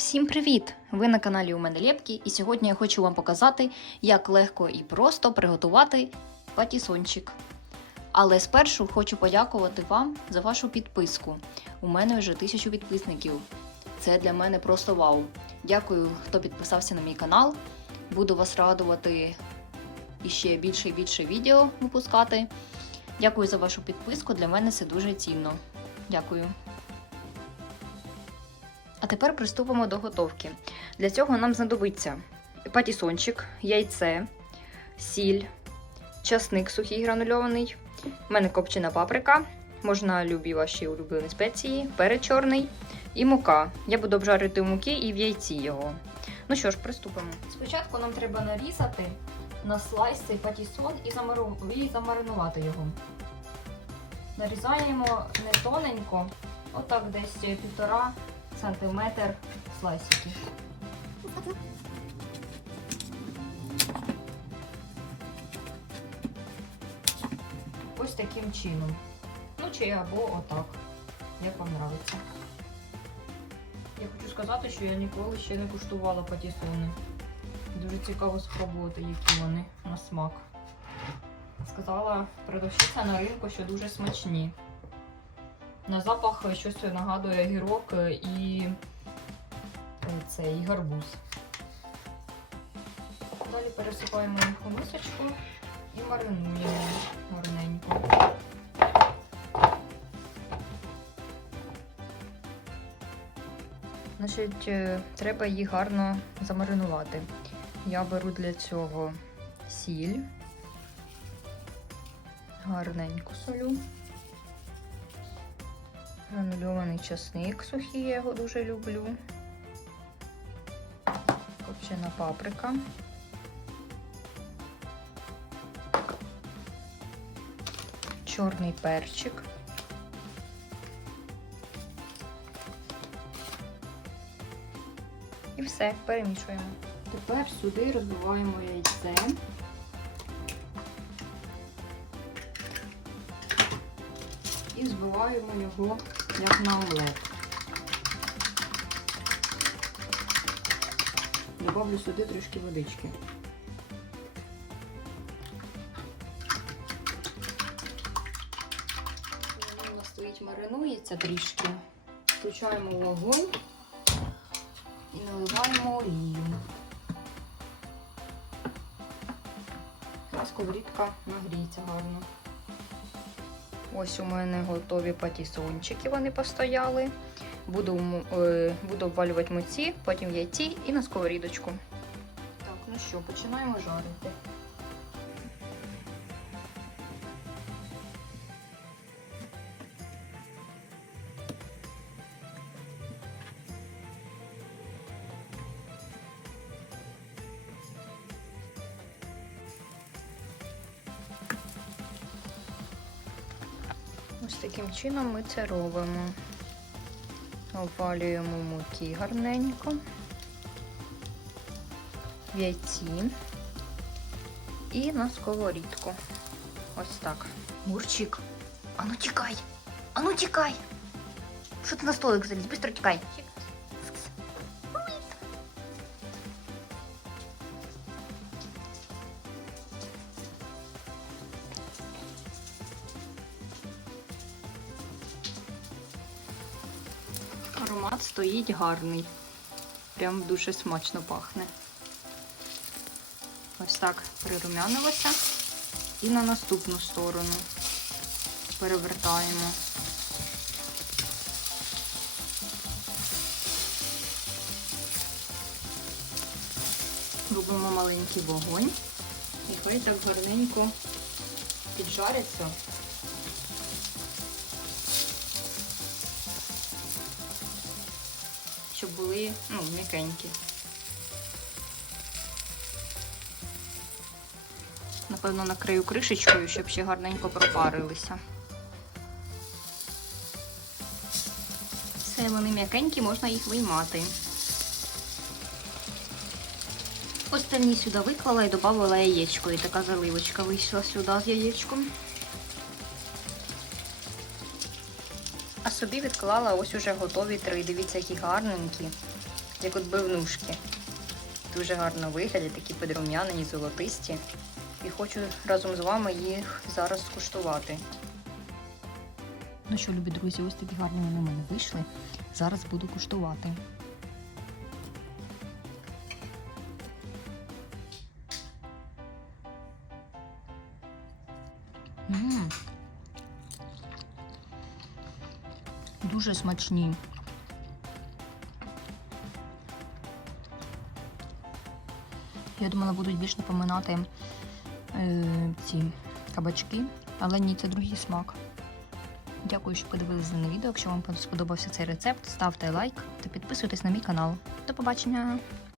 Всім привіт! Ви на каналі у мене Лєпкі, і сьогодні я хочу вам показати, як легко і просто приготувати патісончик. Але спершу хочу подякувати вам за вашу підписку. У мене вже тисячу підписників. Це для мене просто вау. Дякую, хто підписався на мій канал. Буду вас радувати і ще більше і більше відео випускати. Дякую за вашу підписку. Для мене це дуже цінно. Дякую. А тепер приступимо до готовки. Для цього нам знадобиться патісончик, яйце, сіль, часник сухий гранульований, у мене копчена паприка, можна любі ваші улюблені спеції, перець чорний і мука. Я буду обжарити в муки і в яйці його. Ну що ж, приступимо. Спочатку нам треба нарізати на слайс цей патісон і, замару... і замаринувати його. Нарізаємо не тоненько, отак десь півтора сантиметр слайсики. Ось таким чином. Ну чи або отак, як вам подобається. Я хочу сказати, що я ніколи ще не куштувала патісони. Дуже цікаво спробувати, які вони на смак. Сказала продавщиця на ринку, що дуже смачні. На запах щось нагадує гірок і цей гарбуз. Далі пересипаємо їх у мисочку і маринуємо гарненько. Значить, е, треба їх гарно замаринувати. Я беру для цього сіль, гарненько солю. Гранульований часник сухий, я його дуже люблю. Копчена паприка. Чорний перчик. І все, перемішуємо. Тепер сюди розбиваємо яйце. і збиваємо його як на омлет. Добавлю сюди трішки водички. Нас стоїть, маринується трішки. Включаємо вогонь і наливаємо олію. Сковорідка нагріється гарно. Ось у мене готові патісончики, вони постояли. Буду е, буду обвалювати муці, потім яйці і на сковорідочку. Так, ну що, починаємо жарити. Ось таким чином ми це робимо. Обвалюємо муки гарненько, яйці і на сковорідку. Ось так. Мурчик, ану тікай! Ану тікай! Що ти на столик заліз? Быстро тікай! Аромат стоїть гарний. Прям дуже смачно пахне. Ось так прирумянилося. І на наступну сторону перевертаємо. Робимо маленький вогонь. І хай так гарненько піджариться. Були ну, м'якенькі. Напевно, накрию кришечкою, щоб ще гарненько пропарилися. Все, вони м'якенькі, можна їх виймати. Остальні сюди виклала і додавала яєчко. І така заливочка вийшла сюди з яєчком. Собі відклала ось уже готові три. Дивіться, які гарненькі. як отбивнушки. Дуже гарно виглядять, такі підрум'янені, золотисті. І хочу разом з вами їх зараз скуштувати. Ну що, любі друзі, ось такі гарні вони у мене вийшли. Зараз буду куштувати. М. Дуже смачні. Я думала, будуть більш напоминати е, ці кабачки, але ні, це другий смак. Дякую, що подивилися на відео. Якщо вам сподобався цей рецепт, ставте лайк та підписуйтесь на мій канал. До побачення!